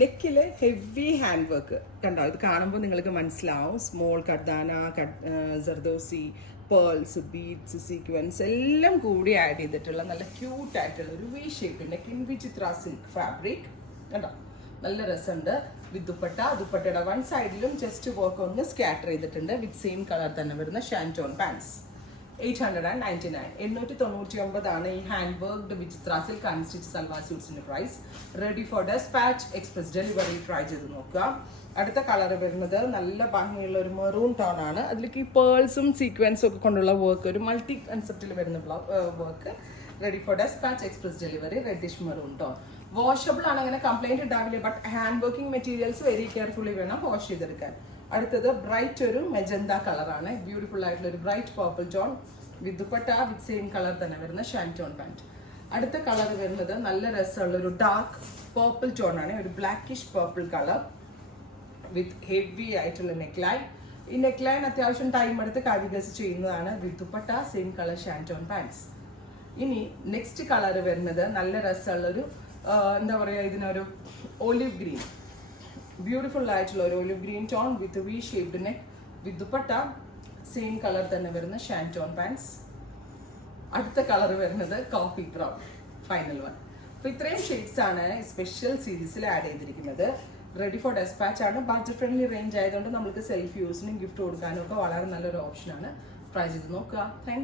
നെക്കില് heavy hand work കണ്ടോ. ഇത് കാണുമ്പോൾ നിങ്ങൾക്ക് മനസ്സിലാവും. Small കർദാന, zardozi, pearls, beads, sequence എല്ലാം കൂടി ആഡ് ചെയ്തിട്ടുള്ള നല്ല ക്യൂട്ട് ആയിട്ടുള്ള ഒരു വി ഷേപ്പിന്റെ വിചിത്ര സിൽക്ക് ഫാബ്രിക് കണ്ടോ. നല്ല രസമുണ്ട്. വിത്ത് ദുപ്പട്ട, ദുപ്പട്ടയുടെ വൺ സൈഡിലും ജസ്റ്റ് വർക്ക് ഒന്ന് സ്കാറ്റർ ചെയ്തിട്ടുണ്ട്. വിത്ത് സെയിം കളർ തന്നെ വരുന്ന ഷാൻറ്റോൺ പാൻസ്. 899 899 ഈ hand worked Vichitra silk unstitched salwar സ്യൂട്ട്സിന്റെ price. Ready for dispatch, express delivery. Try ചെയ്ത് നോക്കുക. അടുത്ത കളർ വരുന്നത് നല്ല ഭംഗിയുള്ള ഒരു മെറൂൺ ടോൺ ആണ്. അതിലേക്ക് ഈ പേൾസും സീക്വൻസും ഒക്കെ കൊണ്ടുള്ള വർക്ക്, ഒരു മൾട്ടി കൺസെപ്റ്റിൽ വരുന്ന work. Ready for dispatch, express delivery. Reddish maroon tone. Washable ആണ്, അങ്ങനെ കംപ്ലൈന്റ് ഉണ്ടാവില്ല. But hand working materials very carefully വേണം വാഷ് ചെയ്തെടുക്കാൻ. അടുത്തത് ബ്രൈറ്റ് ഒരു മെജന്ത കളറാണ്. ബ്യൂട്ടിഫുൾ ആയിട്ടുള്ള ഒരു bright purple tone with dupatta, with same colour തന്നെ വരുന്ന ഷാൻറ്റോൺ പാൻറ്. അടുത്ത കളർ വരുന്നത് നല്ല രസമുള്ള ഒരു ഡാർക്ക് പർപ്പിൾ ടോൺ ആണ്. ഒരു blackish purple colour with heavy ആയിട്ടുള്ള നെക്ക് ലൈൻ. ഈ നെക്ക് ലൈൻ അത്യാവശ്യം ടൈം എടുത്ത് കാലിഗ്രസ് ചെയ്യുന്നതാണ്. വിത്ത് ദുപ്പട്ട, സെയിം കളർ ഷാൻറ്റോൺ പാൻസ്. ഇനി നെക്സ്റ്റ് കളർ വരുന്നത് നല്ല രസമുള്ളൊരു എന്താ പറയുക, ഇതിനൊരു ഒലിവ് ഗ്രീൻ, ബ്യൂട്ടിഫുൾ ആയിട്ടുള്ള ഒരു olive green tone with V shaped neck with dupatta, same colour തന്നെ വരുന്ന ഷാൻറ്റോൺ പാൻസ്. അടുത്ത കളർ വരുന്നത് കോഫി ബ്രൗൺ, ഫൈനൽ വൺ. അപ്പോൾ ഇത്രയും ഷെയ്ഡ്സ് ആണ് സ്പെഷ്യൽ സീരീസിൽ ആഡ് ചെയ്തിരിക്കുന്നത്. റെഡി ഫോർ ഡെസ്പാച്ച് ആണ്. ബഡ്ജറ്റ് ഫ്രണ്ട്ലി റേഞ്ച് ആയതുകൊണ്ട് നമുക്ക് സെൽഫ് യൂസിനും ഗിഫ്റ്റ് കൊടുക്കാനും ഒക്കെ വളരെ നല്ലൊരു ഓപ്ഷനാണ്. ട്രൈ ചെയ്ത് നോക്കുക. താങ്ക്